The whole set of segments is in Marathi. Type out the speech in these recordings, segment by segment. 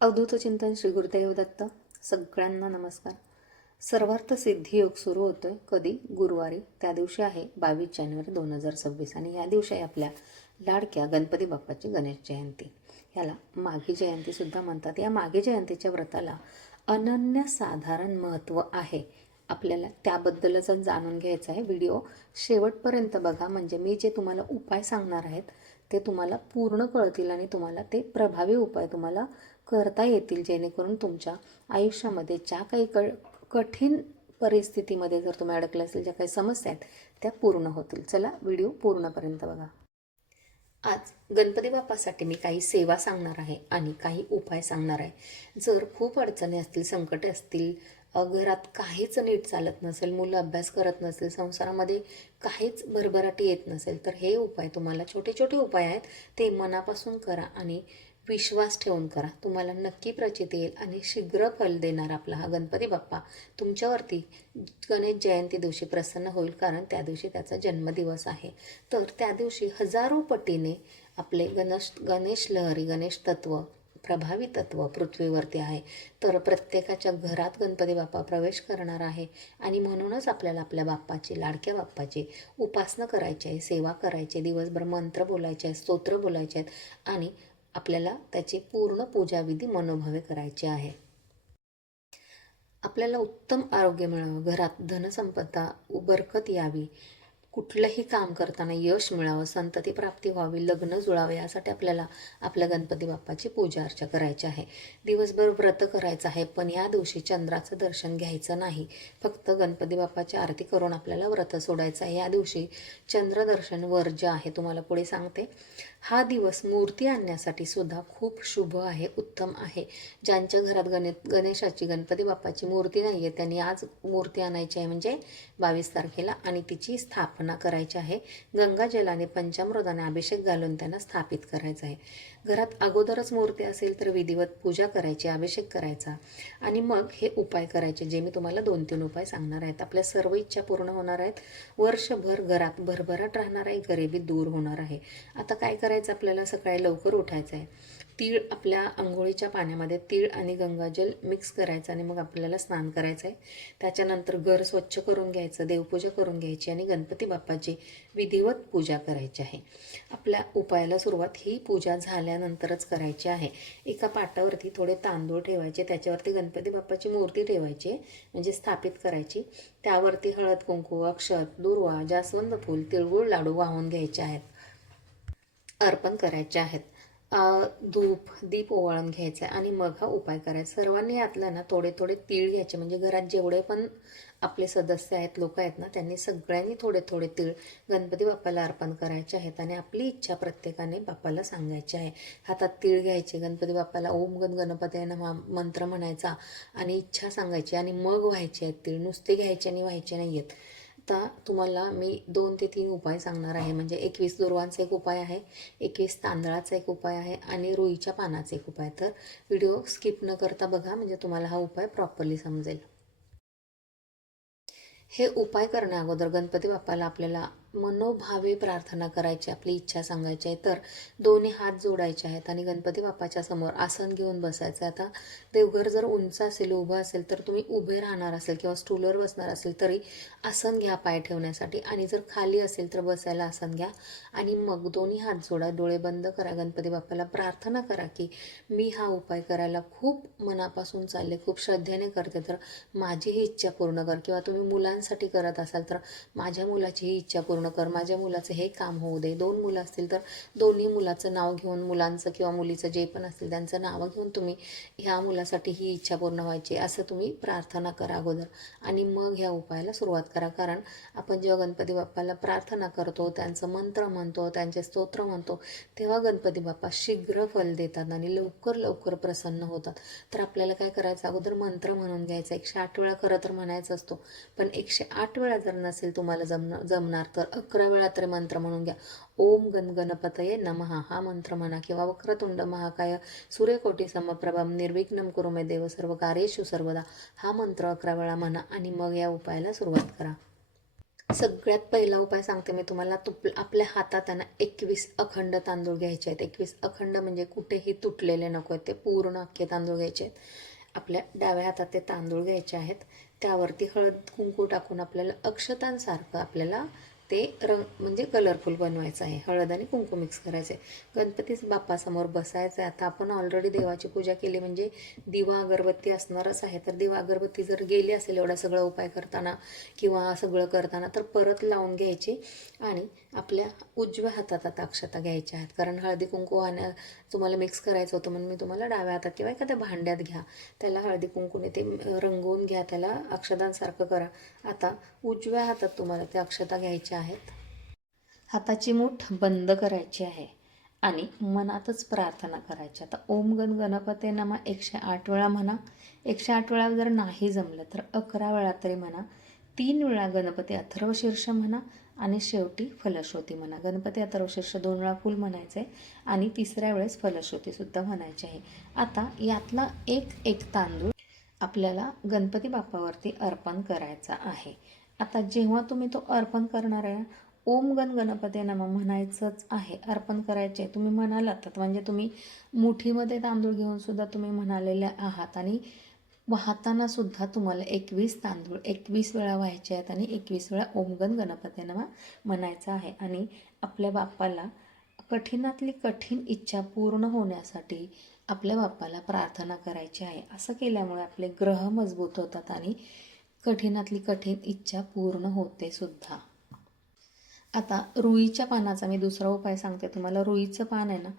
अवधूत चिंतन श्री गुरुदेव दत्त सगळ्यांना नमस्कार. सर्वार्थ सिद्धी योग सुरू होतो आहे कधी? गुरुवारी. त्या दिवशी आहे बावीस जानेवारी दोन हजार सव्वीस आणि या दिवशी आहे आपल्या लाडक्या गणपती बाप्पाची गणेश जयंती. ह्याला माघी जयंतीसुद्धा म्हणतात. या माघी जयंतीच्या व्रताला अनन्यसाधारण महत्त्व आहे. आपल्याला त्याबद्दलच जाणून घ्यायचं आहे. व्हिडिओ शेवटपर्यंत बघा. म्हणजे मी जे तुम्हाला उपाय सांगणार आहेत ते तुम्हाला पूर्ण कळतील आणि तुम्हाला ते प्रभावी उपाय तुम्हाला करता येतील जेणेकरून तुमच्या आयुष्यामध्ये ज्या काही क कठीण परिस्थितीमध्ये जर तुम्ही अडकले असेल ज्या काही समस्या आहेत त्या पूर्ण होतील. चला व्हिडिओ पूर्णपर्यंत बघा. आज गणपती बाप्पासाठी मी काही सेवा सांगणार आहे आणि काही उपाय सांगणार आहे. जर खूप अडचणी असतील संकटे असतील घरात काहीच नीट चालत नसेल मुलं अभ्यास करत नसेल संसारामध्ये काहीच भरभराटी येत नसेल तर हे उपाय तुम्हाला छोटे छोटे उपाय आहेत ते मनापासून करा आणि विश्वास ठेवून करा. तुम्हाला नक्की प्रचित येईल आणि शीघ्र फल देणार आपला हा गणपती बाप्पा. तुमच्यावरती गणेश जयंती दिवशी प्रसन्न होईल कारण त्या दिवशी त्याचा जन्मदिवस आहे. तर त्या दिवशी हजारो पटीने आपले गणेश गणेश लहरी गणेश तत्व प्रभावी तत्व पृथ्वीवरती आहे. तर प्रत्येकाच्या घरात गणपती बाप्पा प्रवेश करणार आहे आणि म्हणूनच आपल्याला आपल्या बाप्पाची लाडक्या बाप्पाची उपासना करायची आहे सेवा करायची आहे दिवसभर मंत्र बोलायचे आहेत स्तोत्र बोलायचे आहेत आणि आपल्याला त्याची पूर्ण पूजाविधी मनोभावे करायची आहे. आपल्याला उत्तम आरोग्य मिळावं घरात धनसंपदा बरकत यावी कुठलंही काम करताना यश मिळावं संतती प्राप्ती व्हावी लग्न जुळावे यासाठी आपल्याला आपल्या गणपती बाप्पाची पूजा अर्चा करायची आहे. दिवसभर व्रत करायचं आहे पण या दिवशी चंद्राचं दर्शन घ्यायचं नाही. फक्त गणपती बाप्पाची आरती करून आपल्याला व्रत सोडायचं आहे. या दिवशी चंद्रदर्शन वर्ज्य आहे तुम्हाला पुढे सांगते. हा दिवस मूर्ती आणण्यासाठी सुद्धा खूप शुभ आहे उत्तम आहे. ज्यांच्या घरात गणे गणेशाची गणपती बाप्पाची मूर्ती नाही आहे त्यांनी आज मूर्ती आणायची आहे म्हणजे बावीस तारखेला आणि तिची स्थापना स्थापना करायची आहे. गंगाजलाने पंचामृताने अभिषेक घालून त्यांना स्थापित करायचं आहे. घरात अगोदरच मूर्ती असेल तर विधिवत पूजा करायची अभिषेक करायचा. आणि मग हे उपाय करायचे जे मी तुम्हाला दोन तीन उपाय सांगणार आहेत. आपल्या सर्व इच्छा पूर्ण होणार आहेत. वर्षभर घरात भरभराट राहणार आहे गरिबी दूर होणार आहे. आता काय करायचं आपल्याला? सकाळी लवकर उठायचं आहे. तीळ आपल्या आंघोळीच्या पाण्यामध्ये तीळ आणि गंगाजल मिक्स करायचं आणि मग आपल्याला स्नान करायचं आहे त्याच्यानंतर घर स्वच्छ करून घ्यायचं देवपूजा करून घ्यायची आणि गणपती बाप्पाची विधिवत पूजा करायची आहे. आपल्या उपायाला सुरुवात ही पूजा झाल्यानंतरच करायची आहे. एका पाटावरती थोडे तांदूळ ठेवायचे त्याच्यावरती गणपती बाप्पाची मूर्ती ठेवायची म्हणजे स्थापित करायची. त्यावरती हळद कुंकू अक्षत दुर्वा जास्वंद फूल तिळगुळ लाडू वाहून घ्यायचे आहेत. अर्पण करायचे आहेत. धूप दीप ओवाळून घ्यायचा आहे आणि मग हा उपाय करायचा. सर्वांनी यातलं ना थोडे थोडे तीळ घ्यायचे. म्हणजे घरात जेवढे पण आपले सदस्य आहेत लोक आहेत ना त्यांनी सगळ्यांनी थोडे थोडे तीळ गणपती बाप्पाला अर्पण करायचे आहेत आणि आपली इच्छा प्रत्येकाने बाप्पाला सांगायची आहे. हातात तीळ घ्यायचे गणपती बाप्पाला ओम गण गणपती मंत्र म्हणायचा आणि इच्छा सांगायची आणि मग व्हायचे आहेत तीळ. नुसते घ्यायचे आणि व्हायचे नाही आहेत आत्ता तुम्हाला मी दोन ते तीन उपाय सांगणार आहे. म्हणजे एकवीस दुर्वांचा एक उपाय आहे एकवीस तांदळाचा एक उपाय आहे आणि रुईच्या पानाचा एक उपाय. तर व्हिडिओ स्किप न करता बघा म्हणजे तुम्हाला हा उपाय प्रॉपरली समजेल. हे उपाय करण्या अगोदर गणपती बाप्पाला आपल्याला मनोभावे प्रार्थना करायची आपली इच्छा सांगायची आहे तर दोन्ही हात जोडायचे आहेत आणि गणपती बाप्पाच्या समोर आसन घेऊन बसायचं आता देवघर जर उंच असेल उभं असेल तर तुम्ही उभे राहणार असेल किंवा स्टूलवर बसणार असेल तरी आसन घ्या पाय ठेवण्यासाठी. आणि जर खाली असेल तर बसायला आसन घ्या. आणि मग दोन्ही हात जोडा डोळे बंद करा गणपती बाप्पाला प्रार्थना करा की मी हा उपाय करायला खूप मनापासून चालले खूप श्रद्धेने करते. तर माझी ही इच्छा पूर्ण कर. किंवा तुम्ही मुलांसाठी करत असाल तर माझ्या मुलाची ही इच्छा पूर्ण कर. माझ्या मुलाचं हे काम होऊ दे. दोन मुलं असतील तर दोन्ही मुलाचं नाव घेऊन मुलांचं किंवा मुलीचं जे पण असतील त्यांचं नावं घेऊन तुम्ही ह्या मुलासाठी ही इच्छा पूर्ण व्हायची. असं तुम्ही प्रार्थना करा अगोदर. आणि मग ह्या उपायाला सुरुवात करा. कारण आपण जेव्हा गणपती बाप्पाला प्रार्थना करतो त्यांचं मंत्र म्हणतो त्यांचे स्तोत्र म्हणतो तेव्हा गणपती बाप्पा शीघ्र फल देतात आणि लवकर लवकर प्रसन्न होतात. तर आपल्याला काय करायचं? अगोदर मंत्र म्हणून घ्यायचा. एकशे आठ वेळा खरं तर म्हणायचं असतो. पण एकशे आठ वेळा जर नसेल तुम्हाला जमणं जमणार तर अकरा वेळा तरी मंत्र म्हणून घ्या. ओम गण गणपतये नमहा हा मंत्र म्हणा किंवा वक्रतुंड महाकाय. सूर्यकोटी समप्रभम निर्विघ्नम कुरु मे देव सर्व कार्येशु सर्वदा. हा मंत्र अकरा वेळा म्हणा आणि मग या उपायाला सुरुवात करा. सगळ्यात पहिला उपाय सांगते मी तुम्हाला. तुप आपल्या हातात त्यांना एकवीस अखंड तांदूळ घ्यायचे आहेत. एकवीस अखंड म्हणजे कुठेही तुटलेले नको आहेत. ते पूर्ण अख्खे तांदूळ घ्यायचे आहेत. आपल्या डाव्या हातात ते तांदूळ घ्यायचे आहेत. त्यावरती हळद कुंकू टाकून आपल्याला अक्षतांसारखं आपल्याला ते रंग म्हणजे कलरफुल बनवायचं आहे. हळद आणि कुंकू मिक्स करायचं आहे गणपतीच बाप्पासमोर बसायचं आहे आता आपण ऑलरेडी देवाची पूजा केली म्हणजे दिवा अगरबत्ती असणारच आहे. तर दिवा अगरबत्ती जर गेली असेल एवढा सगळा उपाय करताना किंवा सगळं करताना तर परत लावून घ्यायची आणि आपल्या उजव्या हातात आता अक्षता घ्यायच्या आहेत. कारण हळदी कुंकू आणि तुम्हाला मिक्स करायचं होतं म्हणून मी तुम्हाला डाव्या हातात किंवा एखाद्या भांड्यात घ्या. त्याला हळदी कुंकूने ते रंगवून घ्या. त्याला अक्षतांसारखं करा. आता उजव्या हातात तुम्हाला त्या अक्षता घ्यायच्या आहेत. हाताची मूठ बंद करायची आहे आणि मनातच प्रार्थना करायची. आता ओम गण गणपते नमा. एकशे आठ वेळा म्हणा. एकशे आठ वेळा जर नाही जमलं तर अकरा वेळा तरी म्हणा. तीन वेळा गणपती अथर्व शीर्ष म्हणा आणि शेवटी फलश्रुती म्हणा. गणपती अथर्व शीर्ष दोन वेळा फुल म्हणायचे आणि तिसऱ्या वेळेस फलश्रुतीसुद्धा म्हणायची आहे. आता यातला एक एक तांदूळ आपल्याला गणपती बाप्पावरती अर्पण करायचा आहे. आता जेव्हा तुम्ही तो अर्पण करणार आहे ओम गण गणपती नम म्हणायचंच आहे. अर्पण करायचे तुम्ही म्हणालात तर म्हणजे तुम्ही मुठीमध्ये तांदूळ घेऊन सुद्धा तुम्ही म्हणालेले आहात. आणि वाहताना सुद्धा तुम्हाला एकवीस तांदूळ एकवीस वेळा व्हायचे आहेत आणि एकवीस वेळा ओम गण गणपती नम म्हणायचं आहे. आणि आपल्या बाप्पाला कठीणातली कठीण इच्छा पूर्ण होण्यासाठी आपल्या बाप्पाला प्रार्थना करायची आहे. असं केल्यामुळे आपले ग्रह मजबूत होतात आणि कठीणातली कठीण इच्छा पूर्ण होते सुद्धा. आता रुईच्या पानाचा मी दुसरा उपाय सांगते तुम्हाला. रुईचं पान आहे ना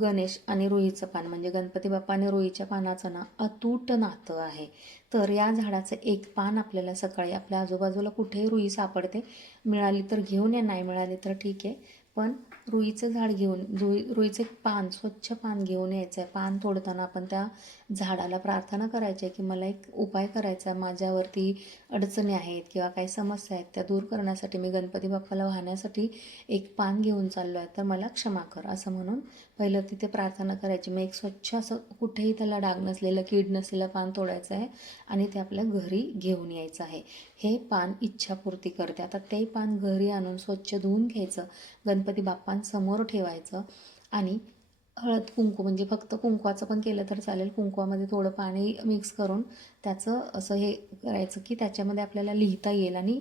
गणेश आणि रुईचं पान म्हणजे गणपती बाप्पा आणि रुईच्या पानाचं ना अतूट नातं आहे. तर या झाडाचं एक पान आपल्याला सकाळी आपल्या आजूबाजूला कुठेही रुई सापडते मिळाली तर घेऊन या नाही मिळाली तर ठीक आहे. पण रुईचं झाड घेऊन रुई रुईचं एक पान स्वच्छ पान घेऊन यायचं आहे पान तोडताना आपण त्या झाडाला प्रार्थना करायची आहे की मला एक उपाय करायचा आहे. माझ्यावरती अडचणी आहेत किंवा काही समस्या आहेत त्या दूर करण्यासाठी मी गणपती बाप्पाला वाहण्यासाठी एक पान घेऊन चाललो आहे तर मला क्षमा कर असं म्हणून पहिलं तिथे प्रार्थना करायची. मग एक स्वच्छ असं कुठेही त्याला डाग नसलेलं कीड नसलेलं पान तोडायचं आहे आणि ते आपल्या घरी घेऊन यायचं आहे. हे पान इच्छापूर्ती करते. आता ते पान घरी आणून स्वच्छ धुवून घ्यायचं. गणपती गणपती बाप्पांसमोर ठेवायचं आणि हळद कुंकू म्हणजे फक्त कुंकवाचं पण केलं तर चालेल. कुंकवामध्ये थोडं पाणी मिक्स करून त्याचं असं हे करायचं की त्याच्यामध्ये आपल्याला लिहिता येईल आणि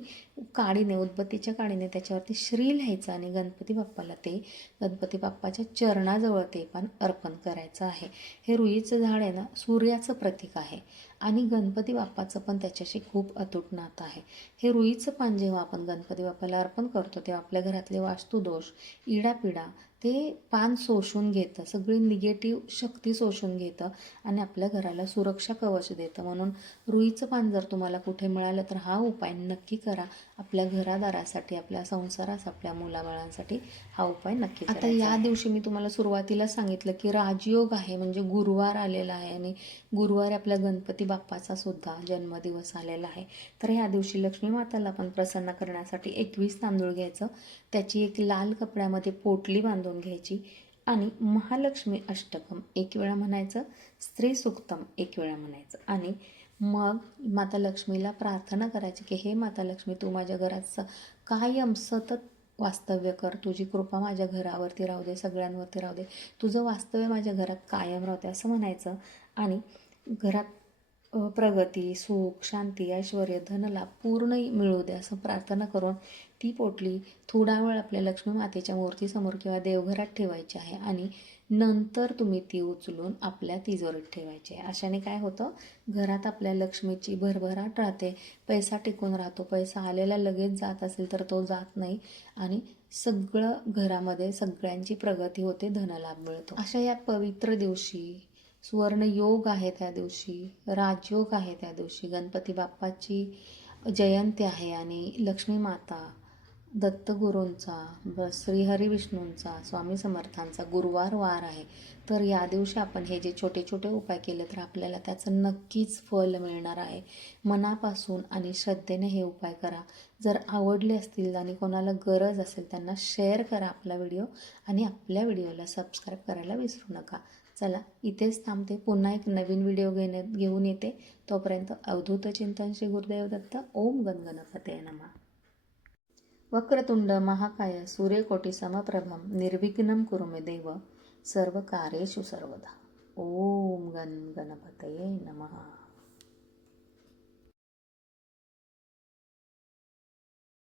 काडीने उदबत्तीच्या काडीने त्याच्यावरती श्री लिहायचं आणि गणपती बाप्पाला ते गणपती बाप्पाच्या चरणाजवळ ते पण अर्पण करायचं आहे. हे रुईचं झाड आहे ना सूर्याचं प्रतीक आहे. आणि गणपती बाप्पाचं पण त्याच्याशी खूप अतूट नातं आहे. हे रुईचं पान जेव्हा आपण गणपती बाप्पाला अर्पण करतो तेव्हा आपल्या घरातले वास्तुदोष इडापिडा ते पान शोषून घेतं सगळी निगेटिव्ह शक्ती शोषून घेतं आणि आपल्या घराला सुरक्षा कवच देतं. म्हणून रुईचं पान जर तुम्हाला कुठे मिळालं तर हा उपाय नक्की करा. आपल्या घरादारासाठी आपल्या संसारास आपल्या मुलाबाळांसाठी हा उपाय नक्की आता या दिवशी मी तुम्हाला सुरुवातीला सांगितलं की राजयोग आहे म्हणजे गुरुवार आलेला आहे आणि गुरुवार आपल्या गणपती बाप्पाचा सुद्धा जन्मदिवस आलेला आहे. तर ह्या दिवशी लक्ष्मी माताला पण प्रसन्न करण्यासाठी एकवीस तांदूळ घ्यायचं. त्याची एक लाल कपड्यामध्ये पोटली बांधून घ्यायची आणि महालक्ष्मी अष्टकम एक वेळा म्हणायचं स्त्री सुक्तम एक वेळा म्हणायचं. आणि मग माता लक्ष्मीला प्रार्थना करायची की हे माता लक्ष्मी तू माझ्या घरात स कायम सतत वास्तव्य कर. तुझी कृपा माझ्या घरावरती राहू दे सगळ्यांवरती राहू दे. तुझं वास्तव्य माझ्या घरात कायम राहते असं म्हणायचं. आणि घरात प्रगती सुख शांती ऐश्वर धनलाभ पूर्ण मिळू दे असं प्रार्थना करून ती पोटली थोडा वेळ आपल्या लक्ष्मी मातेच्या मूर्तीसमोर किंवा देवघरात ठेवायची आहे आणि नंतर तुम्ही ती उचलून आपल्या तिजोरीत ठेवायची आहे. अशाने काय होतं? घरात आपल्या लक्ष्मीची भरभराट राहते. पैसा टिकून राहतो. पैसा आलेला लगेच जात असेल तर तो जात नाही आणि सगळं घरामध्ये सगळ्यांची प्रगती होते धनलाभ मिळतो. अशा या पवित्र दिवशी सुवर्ण योग आहे त्या दिवशी राजयोग आहे त्या दिवशी. गणपती बाप्पाची जयंती आहे आणि लक्ष्मी माता दत्तगुरूंचा ब श्रीहरी विष्णूंचा स्वामी समर्थांचा गुरुवार वार आहे. तर या दिवशी आपण हे जे छोटे छोटे उपाय केले तर आपल्याला त्याचं नक्कीच फल मिळणार आहे. मनापासून आणि श्रद्धेने हे उपाय करा. जर आवडले असतील आणि कोणाला गरज असेल त्यांना शेअर करा आपला व्हिडिओ आणि आपल्या व्हिडिओला सबस्क्राईब करायला विसरू नका. चला इथेच थांबते. पुन्हा एक नवीन व्हिडिओ घेणे घेऊन येते. तोपर्यंत अवधूत चिंतन श्री गुरुदेव दत्त. ओम गणगणपते नमा. वक्रतुंड महाकाय सूर्यकोटी समप्रभम निर्विघ्न कुरुमे देव. सर्व कार्येषु सर्वदा. ओम गण गणपते नमः.